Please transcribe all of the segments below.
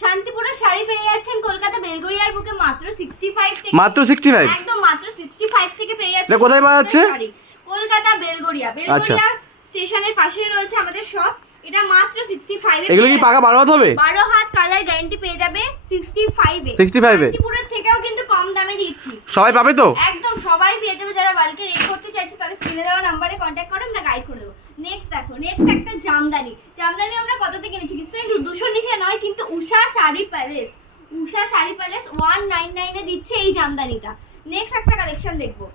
শান্তিপুরের শাড়ি পেয়ে যাচ্ছেন কলকাতা বেলগড়িয়ার বুকে মাত্র 65 থেকে। মাত্র 65? একদম মাত্র 65 থেকে পেয়ে যাচ্ছেন। এটা কোথায় পাওয়া যাচ্ছে? কলকাতা বেলগড়িয়া স্টেশনের পাশেই রয়েছে আমাদের শপ। এটা মাত্র 65 এ। এগুলো কি পাকা 12 হাত হবে? 12 হাত কালার গ্যারান্টি পেয়ে যাবে 65 এ। 65 এ শান্তিপুরের থেকেও কিন্তু কম দামে দিচ্ছি। সবাই পাবে তো? একদম সবাই পেয়ে যাবে। যারা বালকে রেট করতে চাইছো তারা স্ক্রিনে দেওয়া নম্বরে কন্টাক্ট করো, আমরা গাইড করে দেবো। নেক্সট দেখো, নেক্সট একটা জামদানি। জামদানি আমরা কততে কিনেছি? কিন্তু 200 নিচে নয়, কিন্তু উষা শাড়ি প্যালেস 199 এ দিচ্ছে এই জামদানিটা। নেক্সট একটা কালেকশন দেখবো,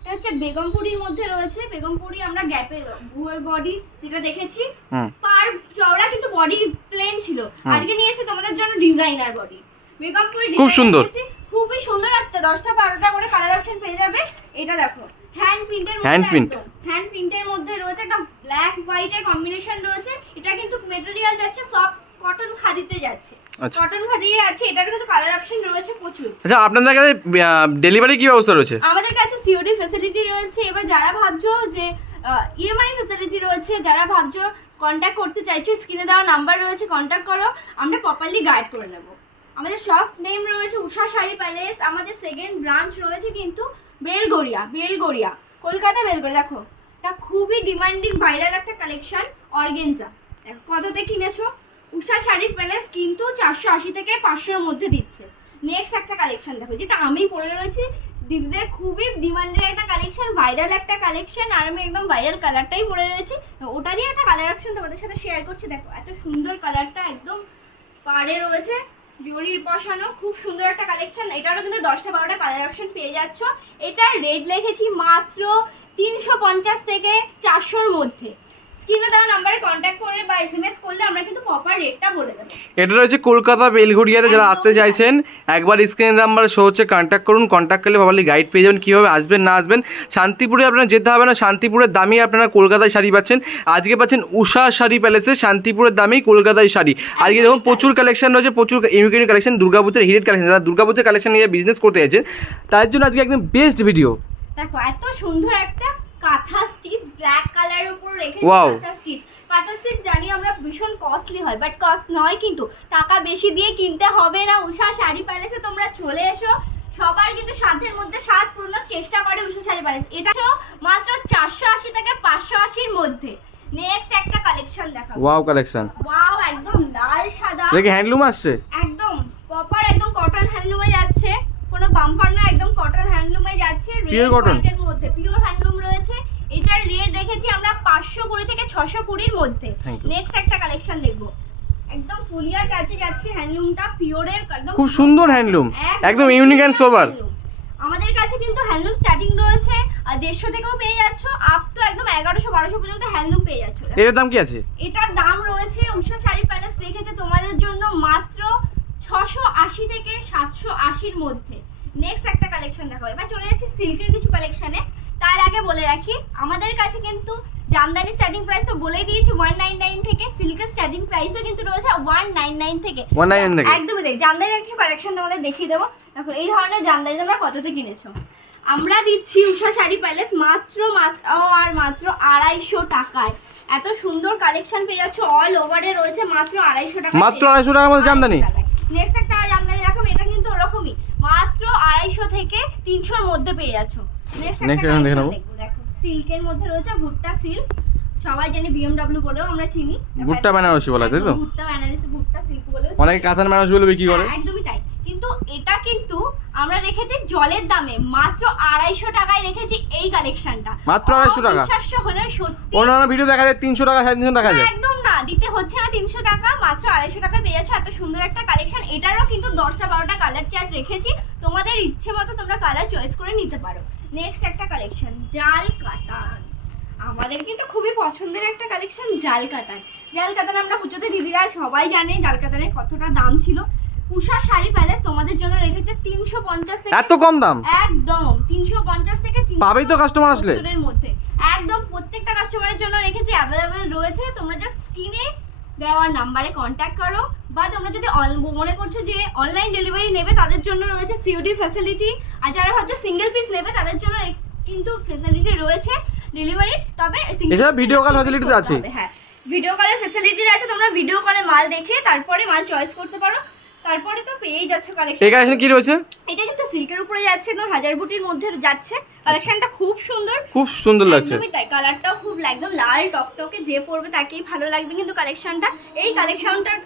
এটা হচ্ছে বেগমপুরির মধ্যে রয়েছে। বেগমপুরি আমরা গ্যাপে ভুয়ার বডি যেটা দেখেছি, পার চওড়া কিন্তু বডি প্লেন ছিল। আজকে নিয়ে এসেছি তোমাদের জন্য ডিজাইনার বডি। বেগমপুরি খুব সুন্দর, খুবই সুন্দর। একটা 10টা 12টা করে কালার অপশন পেয়ে যাবে। এটা দেখো হ্যান্ড প্রিন্টের মধ্যে, হ্যান্ড প্রিন্টের মধ্যে রয়েছে, একটা ব্ল্যাক হোয়াইট এর কম্বিনেশন রয়েছে। এটা কিন্তু ম্যাটেরিয়াল যাচ্ছে সফট কটন খাদিতে যাচ্ছে, কটন খাদিতে যাচ্ছে। এটার কিন্তু কালার অপশন রয়েছে প্রচুর। আচ্ছা, আপনাদের কাছে ডেলিভারি কি ব্যবস্থা রয়েছে? আমাদের কাছে সিওডি ফ্যাসিলিটি রয়েছে। এবার যারা ভাবছো যে ইএমআই ফ্যাসিলিটি রয়েছে, যারা ভাবছো কন্ট্যাক্ট করতে চাইছো, স্ক্রিনে দেওয়া নাম্বার রয়েছে, কন্ট্যাক্ট করো, আমরা প্রপারলি গাইড করে নেব। আমাদের শপ নেম রয়েছে উষা শাড়ি প্যালেস। আমাদের সেকেন্ড ব্রাঞ্চ রয়েছে কিন্তু বেলগড়িয়া কলকাতা বেলগড়িয়া। দেখো এটা খুবই ডিমান্ডিং ভাইরাল একটা কালেকশন অর্গেনজা। দেখো কততে কিনেছো? উষা শাড়ি প্যালেস কিন্তু 480 থেকে 500 এর মধ্যে দিচ্ছে। নেক্সট একটা কালেকশন দেখো, যেটা আমি পরে রয়েছি, দিদিদের খুবই ডিমান্ডের একটা কালেকশন, ভাইরাল একটা কালেকশন। আর আমি একদম ভাইরাল কালারটাই পরে রয়েছি, ওটারই একটা কালার অপশন তোমাদের সাথে শেয়ার করছি। দেখো এত সুন্দর কালারটা, একদম পাড়ে রয়েছে জরির বসানো, খুব সুন্দর একটা কালেকশন। এটারও কিন্তু 10টা 12টা কালার অপশন পেয়ে যাচ্ছ। এটার রেট লিখেছি মাত্র 350 থেকে 400 এর মধ্যে। স্ক্রিনে দেওয়া নম্বরে কন্ট্যাক্ট করে বা এসএমএস করলে আমরা কিন্তু প্রপার রেটটা বলে দেব। এটা রয়েছে কলকাতা বেলঘড়িয়াতে। যারা আসতে চাইছেন একবার স্ক্রিনে নাম্বার শো হচ্ছে, কন্ট্যাক্ট করুন। কন্ট্যাক্ট করলে প্রপারলি গাইড পেয়ে যাবেন কীভাবে আসবেন না আসবেন। শান্তিপুরে আপনারা যেতে হবে না, শান্তিপুরের দামেই আপনারা কলকাতায় শাড়ি পাচ্ছেন। আজকে পাচ্ছেন উষা শাড়ি প্যালেসে, শান্তিপুরের দামেই কলকাতায় শাড়ি। আজকে দেখুন প্রচুর কালেকশন রয়েছে, প্রচুর ইউনিক কালেকশন, দুর্গাপুজোর হিট কালেকশন। যারা দুর্গাপুজোর কালেকশন নিয়ে বিজনেস করতে চাইছেন তার জন্য আজকে একদম বেস্ট ভিডিও। দেখো এত সুন্দর একটা কাঁথা স্টিচ, ব্ল্যাক কালারের উপর রেখেছি কাঁথা স্টিচ। কাঁথা স্টিচ জানি আমরা ভীষণ কস্টলি হয়, বাট কস্ট নয়, কিন্তু টাকা বেশি দিয়ে কিনতে হবে না। উষা শাড়ি প্যালেসে তোমরা চলে এসো। সবার কিন্তু সাধ্যের মধ্যে স্বাদ পূরণের চেষ্টা করে উষা শাড়ি প্যালেস। এটা মাত্র 480 থেকে 580 এর মধ্যে। নেক্সট একটা কালেকশন দেখাবো। ওয়াও কালেকশন, ওয়াও, একদম লাল সাদা, দেখি হ্যান্ডলুম আসছে, একদম প্রপার একদম কটন হ্যান্ডলুমে যাচ্ছে, কোনো বাম্পার না, একদম কটন হ্যান্ডলুমে যাচ্ছে। পিওর কটন এর মধ্যে পিওর হ্যান্ডলুম রয়েছে। এটার রেট রেখেছি আমরা 520 থেকে 620 এর মধ্যে। নেক্সট একটা কালেকশন দেখবো, একদম ফুলিয়া কাছে যাচ্ছে হ্যান্ডলুমটা, পিওরের একদম খুব সুন্দর হ্যান্ডলুম, একদম ইউনিক এন্ড সোবার। আমাদের কাছে কিন্তু হ্যান্ডলুম স্টার্টিং রয়েছে 150 থেকেও পেয়ে যাচ্ছ, আপ টু একদম 1100-1200 পর্যন্ত হ্যান্ডলুম পেয়ে যাচ্ছ। এটার দাম কি আছে? এটার দাম রয়েছে উষা শাড়ি প্যালেস রেখেছে তোমাদের জন্য মাত্র 680 থেকে 780 এর মধ্যে। নেক্সট একটা কালেকশন দেখো। এবার চলে যাচ্ছি সিল্কের কিছু কালেকশনে। তার আগে বলে রাখি, আমাদের কাছে কিন্তু জামদানি স্টার্টিং প্রাইস তো বলেই দিয়েছি 199 থেকে, সিল্কের স্টার্টিং প্রাইসও কিন্তু রয়েছে 199 থেকে। 199 থেকে একদমই দেখ। জামদানির কিছু কালেকশন তোমাদের দেখিয়ে দেবো। দেখো এই ধরনের জামদানি তোমরা কততে কিনেছো? আমরা দিচ্ছি উষা শাড়ি প্যালেস মাত্র 250 টাকায়। এত সুন্দর কালেকশন পেয়ে যাচ্ছ, অল ওভারে রয়েছে মাত্র 250 টাকা। মাত্র 250 টাকার মধ্যে জামদানি। নেক্সট একটা জামদানি দেখো, এটা কিন্তু ওরকমই মাত্র 250 থেকে 300 এর মধ্যে পেয়ে যাচ্ছ। নেক্সট একটা দেখো, দেখো সিল্কের মধ্যে রয়েছে ভুট্টা সিল্ক। সবাই জানি বিএমডব্লিউ বলেও আমরা চিনি, ভুট্টা বেনারসি বলা তাই তো? ভুট্টা বেনারসি, ভুট্টা সিল্ক বলেও অনেকে কাতান বেনারসি বলে বিক্রি করে। একদমই তাই। কিন্তু এটা কিন্তু আমরা রেখেছি জলের দামে মাত্র 250 টাকায় রেখেছি এই কালেকশনটা। মাত্র 250 টাকা। বিশ্বাস হলে সত্যি অন্যান্য ভিডিও দেখা যায় 300 টাকা 350 টাকা যায়। একদম না, দিতে হচ্ছে না 300 টাকা, মাত্র 250 টাকা পেয়ে যাচ্ছে। এত সুন্দর একটা কালেকশন। এটারও কিন্তু 10টা 12টা কালার চার্ট রেখেছি, তোমাদের ইচ্ছে মতো তোমরা কালার চয়েস করে নিতে পারো। নেক্সট একটা কালেকশন জাল কাতান। আমাদের কিন্তু খুবই পছন্দের একটা কালেকশন জাল কাতান। জাল কাতান আমরা পুজোতে দিদিরা সবাই জানে জাল কাতানের কতটা দাম ছিল। উষা শাড়ি প্যালেস তোমাদের জন্য রেখেছে 350 থেকে। এত কম দাম? একদম 350 থেকে 300 পাবেই তো কাস্টমার আসলে এর মধ্যে। একদম প্রত্যেকটা কাস্টমারের জন্য রেখেছি, অ্যাভেলেবেল রয়েছে। তোমরা জাস্ট স্ক্রিনে দেওয়ার নাম্বারে কন্ট্যাক্ট করো, বা তোমরা যদি মনে করছো যে অনলাইন ডেলিভারি নেবে তাদের জন্য রয়েছে সিওডি ফ্যাসিলিটি। আর যারা ভাবছো সিঙ্গেল পিস নেবে তাদের জন্য কিন্তু ফ্যাসিলিটি রয়েছে ডেলিভারি। তবে এছাড়া ভিডিও কল ফ্যাসিলিটি আছে। হ্যাঁ, ভিডিও কলের ফ্যাসিলিটি আছে। তোমরা ভিডিও কলে মাল দেখে তারপরে মাল চয়েস করতে পারো। তারপরে তো পেয়েই যাচ্ছ কালেকশন। এই কালেকশন কি রয়েছে? এটা কিন্তু সিল্কের উপরে যাচ্ছে, একদম হাজার বুটির মধ্যে যাচ্ছে। কালেকশনটা খুব সুন্দর, খুব সুন্দর লাগছে। একদমই তাই, কালারটাও খুব একদম লাল টকটকে, যে পরবে তাকেই ভালো লাগবে কিন্তু কালেকশনটা। এই কালেকশনটার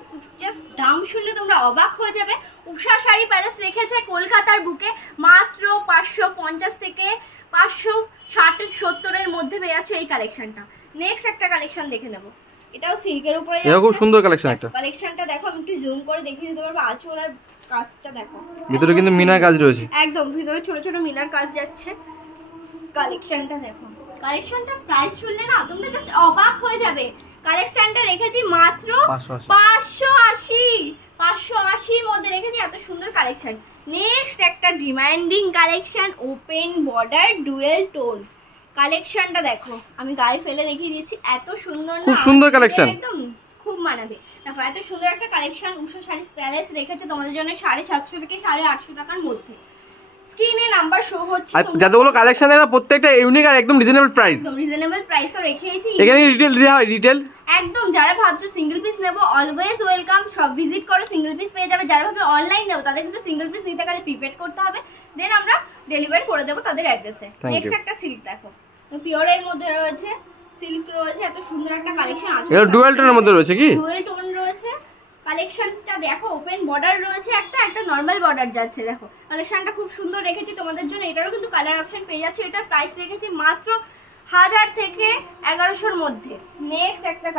জাস্ট দাম শুনলে তোমরা অবাক হয়ে যাবে। উষা শাড়ি প্যালেস রেখেছে কলকাতার বুকে মাত্র 550 থেকে 560-70-এর মধ্যে পেয়ে যাচ্ছ এই কালেকশনটা। নেক্সট একটা কালেকশন দেখে নেবো, এটাও সিল্কের উপরে এটা খুব সুন্দর কালেকশন একটা। কালেকশনটা দেখো, আমি একটু জুম করে দেখিয়ে দিতে পারবো। আঁচল আর কাজটা দেখো, ভিতরে কিন্তু মিনার কাজ রয়েছে, একদম ভিতরে ছোট ছোট মিনার কাজ যাচ্ছে। কালেকশনটা দেখো, কালেকশনটা প্রাইস শুনলে না তোমরা জাস্ট অবাক হয়ে যাবে। কালেকশনটা রেখেছি মাত্র 580-580-এর মধ্যে রেখেছি, এত সুন্দর কালেকশন। নেক্সট একটা demanding collection, open border dual tone. কালেকশনটা দেখো, আমি গায়ে ফেলে দেখিয়ে দিয়েছি, এত সুন্দর না, খুব সুন্দর কালেকশন, একদম খুব মানাবে। দেখো এত সুন্দর একটা কালেকশন উষা শাড়ি প্যালেস রেখেছে তোমাদের জন্য 750 থেকে 850 টাকার মধ্যে। স্ক্রিনে নাম্বার শো হচ্ছে, আর যতগুলো কালেকশন আছে প্রত্যেকটা ইউনিক আর একদম রিজনেবল প্রাইস। একদম রিজনেবল প্রাইসও রেখেছি। এখানে রিটেল দেওয়া হয়, রিটেল একদম। যারা ভাবছো সিঙ্গেল পিস নেবো, অলওয়েজ ওয়েলকাম, সব ভিজিট করো, সিঙ্গেল পিস পেয়ে যাবে। যারা ভাবছো অনলাইন নেবো, তাদের কিন্তু সিঙ্গেল পিস নিতে গেলে প্রিপেড করতে হবে, দেন আমরা ডেলিভারি করে দেবো তাদের অ্যাড্রেসে। নেক্সট একটা সিল্ক দেখো, পিওরের মধ্যে রয়েছে, সিল্ক রয়েছে, এত সুন্দর একটা কালেকশন আছে। এটা ডুয়াল টোনের মধ্যে রয়েছে কি? ডুয়াল টোন রয়েছে। কালেকশনটা দেখো, ওপেন বর্ডার রয়েছে, একটা নর্মাল বর্ডার যাচ্ছে। দেখো কালেকশনটা খুব সুন্দর রেখেছি তোমাদের জন্য। এটারও কিন্তু কালার অপশন পেয়ে যাচ্ছে। এটার প্রাইস রেখেছি মাত্র 1000 থেকে 1100-এর মধ্যে। নেক্সট একটা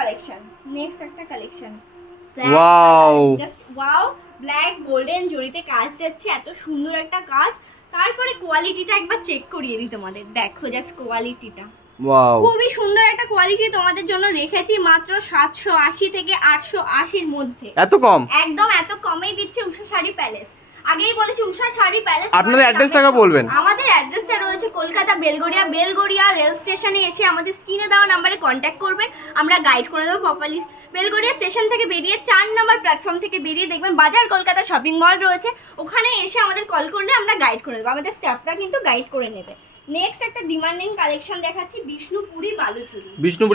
collection, wow, just wow, black golden জড়িতে কাজ যাচ্ছে, এত সুন্দর একটা কাজ। তারপরে কোয়ালিটিটা একবার চেক করিয়ে দিই তোমাদের, দেখো জাস্ট কোয়ালিটিটা, ওয়াও, খুবই সুন্দর একটা কোয়ালিটি তোমাদের জন্য রেখেছি মাত্র 780 থেকে 880-এর মধ্যে। এত কম? একদম এত কমেই দিচ্ছে উষা শাড়ি প্যালেস। আগেই বলেছি উষা শাড়ি প্যালেস। আপনাদের অ্যাড্রেসটাকে বলবেন। আমাদের অ্যাড্রেসটা রয়েছে কলকাতা বেলগড়িয়া রেল স্টেশনে এসে আমাদের স্ক্রিনে দেওয়া নাম্বারে কন্ট্যাক্ট করবেন, আমরা গাইড করে দেবো প্রপারলি। বেলগড়িয়া স্টেশন থেকে বেরিয়ে 4 নম্বর প্ল্যাটফর্ম থেকে বেরিয়ে দেখবেন বাজার কলকাতা শপিং মল রয়েছে, ওখানে এসে আমাদের কল করলে আমরা গাইড করে দেবো, আমাদের স্টাফরা কিন্তু গাইড করে নেবে। নেক্সট একটা ডিমান্ডিং কালেকশন দেখাচ্ছি, বিষ্ণুপুরি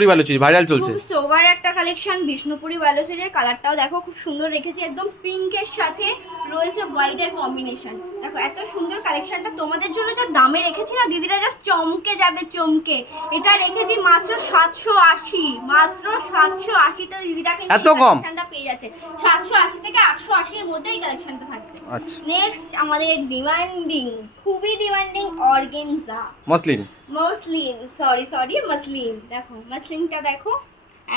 বালুচুরি ভাইরাল চলছে। খুব সোবার একটা কালেকশন, বিষ্ণুপুরি বালুচুরি। কালারটাও দেখো খুব সুন্দর রেখেছি, একদম পিঙ্কের সাথে রয়েছে হোয়াইটের কম্বিনেশন। দেখো এত সুন্দর কালেকশনটা তোমাদের জন্য যা দামে রেখেছি না, দিদিরা জাস্ট চমকে যাবে, চমকে। এটা রেখেছি মাত্র 780, মাত্র 780-তে দিদিরা কিন্তু এত কম কালেকশনটা পেয়ে যাচ্ছে। 780 থেকে 880-এর মধ্যে এই কালেকশনটা থাকবে। আচ্ছা, নেক্সট আমাদের ডিমান্ডিং, খুবই ডিমান্ডিং অর্গানজা মসলিন। দেখো মাসলিনটা দেখো,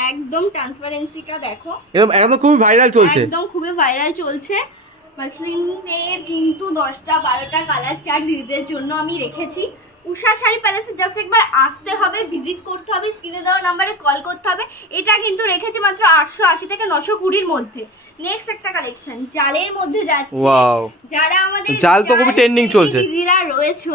একদম ট্রান্সপারেন্সিটা দেখো, একদম খুবই ভাইরাল চলছে, একদম খুবই ভাইরাল চলছে। মাসলিনের কিন্তু 10টা 12টা কালার চার্ট দিদিদের জন্য আমি রেখেছি। উষা শাড়ি প্যালেসে জাস্ট একবার আসতে হবে, ভিজিট করতে হবে, স্ক্রিনে দেওয়া নাম্বারে কল করতে হবে। এটা কিন্তু রেখেছি মাত্র 880 থেকে 920-র মধ্যে। নেক্সট একটা কালেকশন জালের মধ্যে যাচ্ছে। ওয়াও, যারা আমাদের জাল তো খুবই ট্রেন্ডিং চলছে, দিদিরা রয়েছে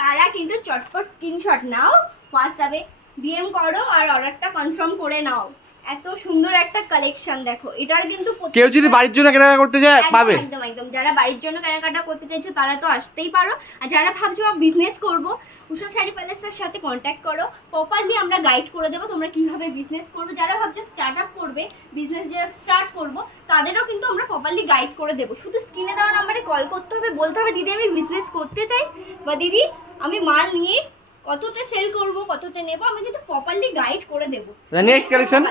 তারা কিন্তু চটপট স্ক্রিনশট নাও, হোয়াটসঅ্যাপে ডিএম করো আর অর্ডারটা কনফার্ম করে নাও। এত সুন্দর একটা কালেকশন দেখো। এটার কিন্তু কেউ যদি বাড়ির জন্য কেনাকাটা করতে যায় পাবে, একদম যারা বাড়ির জন্য কেনাকাটা করতে চাইছো তারা তো আসতেই পারো। আর যারা ভাবছো বিজনেস করবো, উষা শাড়ি প্যালেসের সাথে কন্ট্যাক্ট করো, প্রপারলি আমরা গাইড করে দেবো তোমরা কিভাবে বিজনেস করবে। যারা ভাবছো স্টার্ট আপ করবে, বিজনেস যে স্টার্ট করবো, তাদেরও কিন্তু আমরা প্রপারলি গাইড করে দেবো। শুধু স্ক্রিনে দেওয়া নাম্বারে কল করতে হবে, বলতে হবে দিদি আমি বিজনেস করতে চাই, বা দিদি আমি মাল নিয়ে কততে সেল করব, কততে নেব, আমি কিন্তু প্রপারলি গাইড করে দেব। নেক্সট কালেকশন,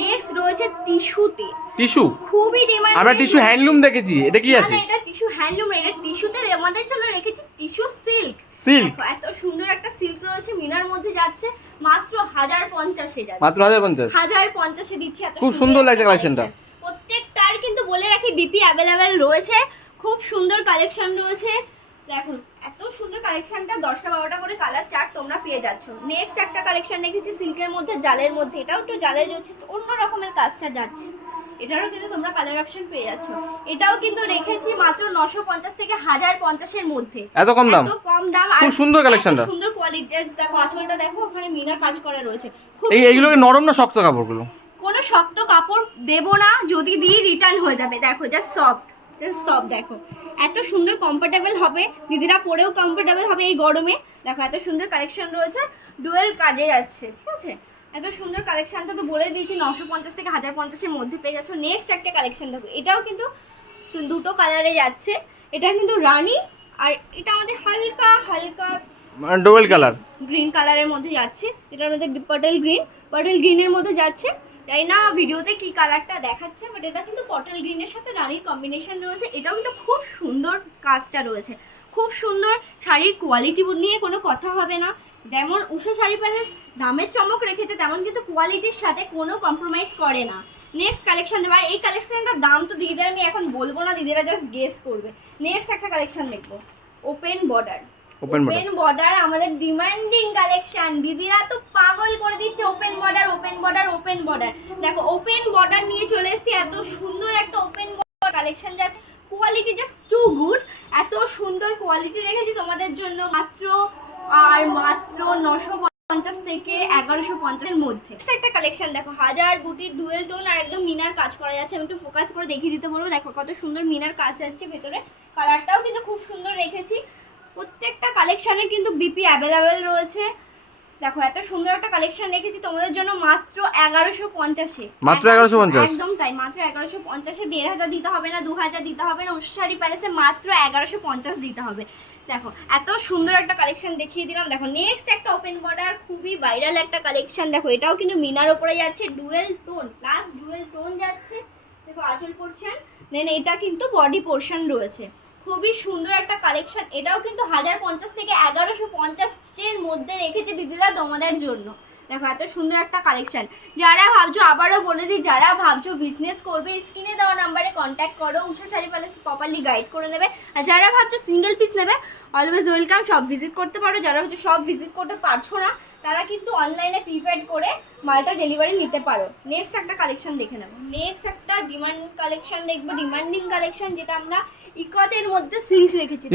নেক্সট রয়েছে টিস্যুতে। টিস্যু খুবই ডিমান্ড, আমরা টিস্যু হ্যান্ডলুম দেখেছি, এটা কি আছে? এটা টিস্যু হ্যান্ডলুম, এটা টিস্যুতে আমাদের জন্য রেখেছি টিস্যু সিল্ক। দেখো এত সুন্দর একটা সিল্ক রয়েছে, মিনার মধ্যে যাচ্ছে, মাত্র 1050-এ যাচ্ছে, মাত্র 1050-এ দিচ্ছি। এত খুব সুন্দর লাগছে কালেকশনটা। প্রত্যেকটার কিন্তু বলে রাখি বিপি অ্যাভেলেবেল রয়েছে, খুব সুন্দর কালেকশন রয়েছে। দেখো এত সুন্দর কালেকশনটা, 10টা 12টা করে কালার চার্ট তোমরা পেয়ে যাচ্ছ। নেক্সট একটা কালেকশন রেখেছি সিল্কের মধ্যে, জালের মধ্যে। এটাও একটু জালের হচ্ছে, অন্য রকমের কাজটা যাচ্ছে। এটারও কিন্তু তোমরা কালার অপশন পেয়ে যাচ্ছ। এটাও কিন্তু রেখেছি মাত্র 950 থেকে 1050-এর মধ্যে। এত কম দাম, আর খুব সুন্দর কালেকশনটা, সুন্দর কোয়ালিটি। দেখো আঁচলটা দেখো, ওখানে মিনার কাজ করা রয়েছে। এইগুলোকে নরম না শক্ত কাপড়গুলো? কোনো শক্ত কাপড় দেবো না, যদি দিই রিটার্ন হয়ে যাবে। দেখো জাস্ট সফট, দেখো এত সুন্দর কমফোর্টেবল হবে, দিদিরা পরেও কমফোর্টেবল হবে এই গরমে। দেখো এত সুন্দর কালেকশন রয়েছে, ডুয়েল কাজে যাচ্ছে, ঠিক আছে। এত সুন্দর কালেকশনটা তো বলে দিয়েছি, 950 থেকে 1050-এর মধ্যে পেয়ে যাচ্ছ। নেক্সট একটা কালেকশন দেখো, এটাও কিন্তু দুটো কালারে যাচ্ছে। এটা কিন্তু রানী, আর এটা আমাদের হালকা হালকা ডুয়েল কালার গ্রিন কালারের মধ্যে যাচ্ছে। এটার মধ্যে পটল গ্রিনের মধ্যে যাচ্ছে। তাই না ভিডিওতে কি কালারটা দেখাচ্ছে, বাট এটা কিন্তু পটল গ্রিনের সাথে রানীর কম্বিনেশন রয়েছে। এটাও কিন্তু খুব সুন্দর কাজটা রয়েছে, খুব সুন্দর। শাড়ির কোয়ালিটি নিয়ে কোনো কথা হবে না। যেমন উষা শাড়ি প্যালেস দামের চমক রেখেছে, তেমন কিন্তু কোয়ালিটির সাথে কোনো কম্প্রোমাইজ করে না। নেক্সট কালেকশন দেবো, আর এই কালেকশনটার দাম তো দিদিদের আমি এখন বলবো না, দিদিরা জাস্ট গেস করবে। নেক্সট একটা কালেকশন দেখবো, ওপেন বর্ডার আমাদের ডিমান্ডিং কালেকশন। দিদিরা তো পাগল করে দিচ্ছে, ওপেন বর্ডার। দেখো ওপেন বর্ডার নিয়ে চলে এসেছি, এত সুন্দর একটা ওপেন বর্ডার কালেকশন যাচ্ছে। কোয়ালিটি জাস্ট টু গুড, এত সুন্দর কোয়ালিটি রেখেছি তোমাদের জন্য মাত্র 950 থেকে 1150-এর মধ্যে। একটা কালেকশন দেখো, হাজার বুটির ডুয়েল টোন আর একদম মিনার কাজ করা যাচ্ছে। আমি একটু ফোকাস করে দেখিয়ে দিতে বলবো। দেখো কত সুন্দর মিনার কাজ যাচ্ছে ভেতরে, কালারটাও কিন্তু খুব সুন্দর রেখেছি। প্রত্যেকটা কালেকশানে কিন্তু বিপি অ্যাভেলেবেল রয়েছে। দেখো এত সুন্দর একটা কালেকশন রেখেছি তোমাদের জন্য মাত্র 1150-এ। মাত্র 1150? একদম তাই, মাত্র 1150-এ। 1500 দিতে হবে না, 2000 দিতে হবে না। উষা শাড়ি প্যালেসে মাত্র 1150 দিতে হবে। দেখো এত সুন্দর একটা কালেকশন দেখিয়ে দিলাম। দেখো নেক্সট একটা ওপেন বর্ডার, খুবই ভাইরাল একটা কালেকশন। দেখো এটাও কিন্তু মিনার ওপরে যাচ্ছে, ডুয়েল টোন যাচ্ছে। দেখো আঁচল পোরশন, দেন এটা কিন্তু বডি পোরশন রয়েছে। খুবই সুন্দর একটা কালেকশন। এটাও কিন্তু 1050 থেকে 1150-এর মধ্যে রেখেছে দিদিরা তোমাদের জন্য। দেখো এত সুন্দর একটা কালেকশন। যারা ভাবছো, আবারও বলে দিই, যারা ভাবছো বিজনেস করবে, স্ক্রিনে দেওয়া নাম্বারে কন্ট্যাক্ট করো, উষা শাড়ি প্যালেস প্রপারলি গাইড করে নেবে। আর যারা ভাবছো সিঙ্গেল পিস নেবে, অলওয়েজ ওয়েলকাম, সব ভিজিট করতে পারো। যারা ভাবছো সব ভিজিট করতে পারছো না, তারা কিন্তু অনলাইনে প্রিপেড করে মালটা ডেলিভারি নিতে পারো। নেক্সট একটা কালেকশন দেখে নেবো। নেক্সট একটা ডিমান্ডিং কালেকশন, যেটা আমরা ইকতের মধ্যে সিল্ক রেখেছি।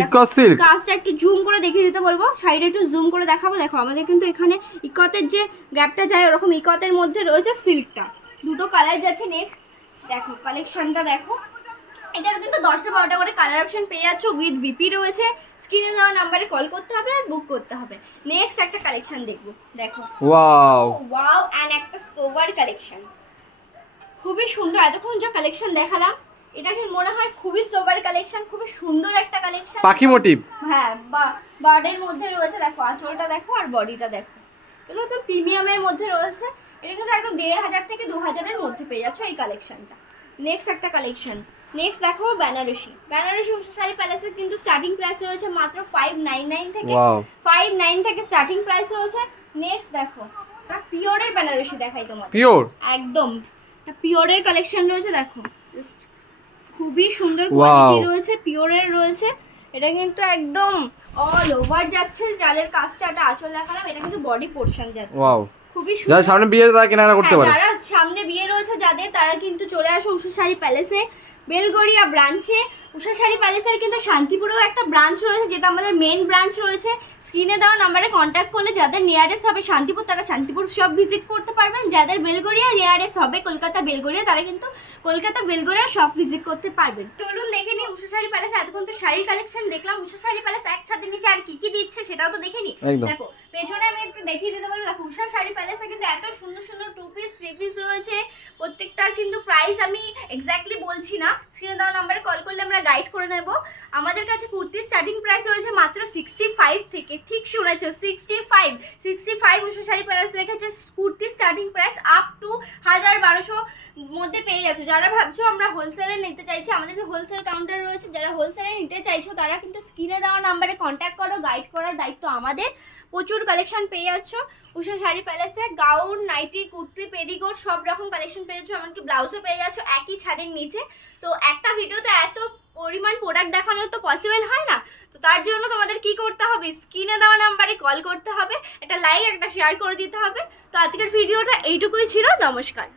কাজটা একটু জুম করে দেখিয়ে দিতে বলবো, সাইডে একটু জুম করে দেখাবো। দেখো আমাদের কিন্তু এখানে ইকতের যে গ্যাপটা যায়, ওরকম ইকতের মধ্যে রয়েছে সিল্কটা, দুটো কালার যাচ্ছে। নেক্সট দেখো কালেকশনটা দেখো, এটার কিন্তু 10টা-12টা করে কালার অপশন পেয়ে যাচ্ছ, উইথ বিপি রয়েছে। স্ক্রিনে দেওয়া নাম্বারে কল করতে হবে আর বুক করতে হবে। নেক্সট একটা কালেকশন দেখবো। দেখো ওয়াও অ্যান্ড একটা সোভার কালেকশন, খুবই সুন্দর। এতক্ষণ যে কালেকশন দেখালাম, এটা কি মনে হয় খুবই সোভার কালেকশন, খুবই সুন্দর একটা কালেকশন। পাখি মোটিভ, হ্যাঁ, বার্ডের মধ্যে রয়েছে। দেখো আঁচলটা দেখো আর বডিটা দেখো, এগুলো তো প্রিমিয়ামের মধ্যে রয়েছে। এটা কিন্তু একদম 1500 থেকে 2000-এর মধ্যে পেয়ে যাচ্ছ এই কালেকশনটা। নেক্সট একটা কালেকশন, নেক্সট দেখো বেনারসি উষা শাড়ি প্যালেসের কিন্তু স্টার্টিং প্রাইস রয়েছে মাত্র 599 থেকে। 59 থেকে স্টার্টিং প্রাইস রয়েছে। নেক্সট দেখো পিওরের বেনারসি দেখাই তোমাদের, পিওর একদম পিওরের কালেকশন রয়েছে। দেখো খুবই সুন্দর কোয়ালিটি রয়েছে, পিওরের রয়েছে। এটা কিন্তু একদম অল ওভার যাচ্ছে, জালের কাজটা একটা আঁচল দেখালাম। এটা কিন্তু বডি পোরশন যাচ্ছে, খুবই সুন্দর। যারা সামনে বিয়ে তারা কেনাকাটা করতে পারে। যারা সামনে বিয়ে রয়েছে যাদের, তারা কিন্তু চলে আসো উষা শাড়ি প্যালেসে, বেলগড়িয়া ব্রাঞ্চে। উষা শাড়ি প্যালেসের কিন্তু শান্তিপুরেও একটা ব্রাঞ্চ রয়েছে, যেটা আমাদের মেন ব্রাঞ্চ রয়েছে। স্ক্রিনে দেওয়া নাম্বারে কন্ট্যাক্ট করলে যাদের নিয়ারেস্ট হবে শান্তিপুর, তারা শান্তিপুর সব ভিজিট করতে পারবেন। যাদের বেলগড়িয়া নিয়ারেস্ট হবে কলকাতা বেলগড়িয়া, তারা কিন্তু কলকাতা বেলগড়িয়া সব ভিজিট করতে পারবেন। চলুন দেখে নিই উষা শাড়ি প্যালেসে। এতক্ষণ তো শাড়ির কালেকশন দেখলাম, উষা শাড়ি প্যালেস এক ছাদের নিচে আর কি কি দিচ্ছে সেটাও তো দেখে নিই। দেখো পেছনে আমি একটু দেখিয়ে দিতে পারবো। দেখো উষা শাড়ি প্যালেসে কিন্তু এত সুন্দর সুন্দর 2 পিস 3 পিস রয়েছে। প্রত্যেকটার কিন্তু প্রাইস আমি এক্স্যাক্টলি বলছি না, স্ক্রিনে দেওয়া নাম্বারে কল করলে আমরা গাইড করে নেব। আমাদের কাছে কুর্তির স্টার্টিং প্রাইস রয়েছে মাত্র 65 থেকে। ঠিক শুনেছো, 65 উষা শাড়ি প্যালেস রেখেছে কুর্তির স্টার্টিং প্রাইস আপ টু 1000-1200 মধ্যে পেয়ে যাচ্ছ। যারা ভাবছো আমরা হোলসেলে নিতে চাইছি, আমাদের হোলসেল কাউন্টার রয়েছে। যারা হোলসেলে নিতে চাইছো, তারা কিন্তু স্ক্রিনে দেওয়া নাম্বারে কন্ট্যাক্ট করো, গাইড করার দায়িত্ব আমাদের। প্রচুর কালেকশন পেয়ে যাচ্ছ উষা শাড়ি প্যালেসে। গাউন, নাইটি, কুর্তি, পেরিকোট সব রকম কালেকশন পেয়ে যাচ্ছ, এমনকি ব্লাউজও পেয়ে যাচ্ছ একই ছাদের নিচে। তো একটা ভিডিওতে এত পরিমাণ প্রোডাক্ট দেখানো তো পসিবল হয় না, তো তার জন্য তোমাদের কি করতে হবে, স্ক্রিনে দেওয়া নাম্বারে কল করতে হবে, একটা লাইক একটা শেয়ার করে দিতে হবে। তো আজকের ভিডিওটা এইটুকুই ছিল, নমস্কার।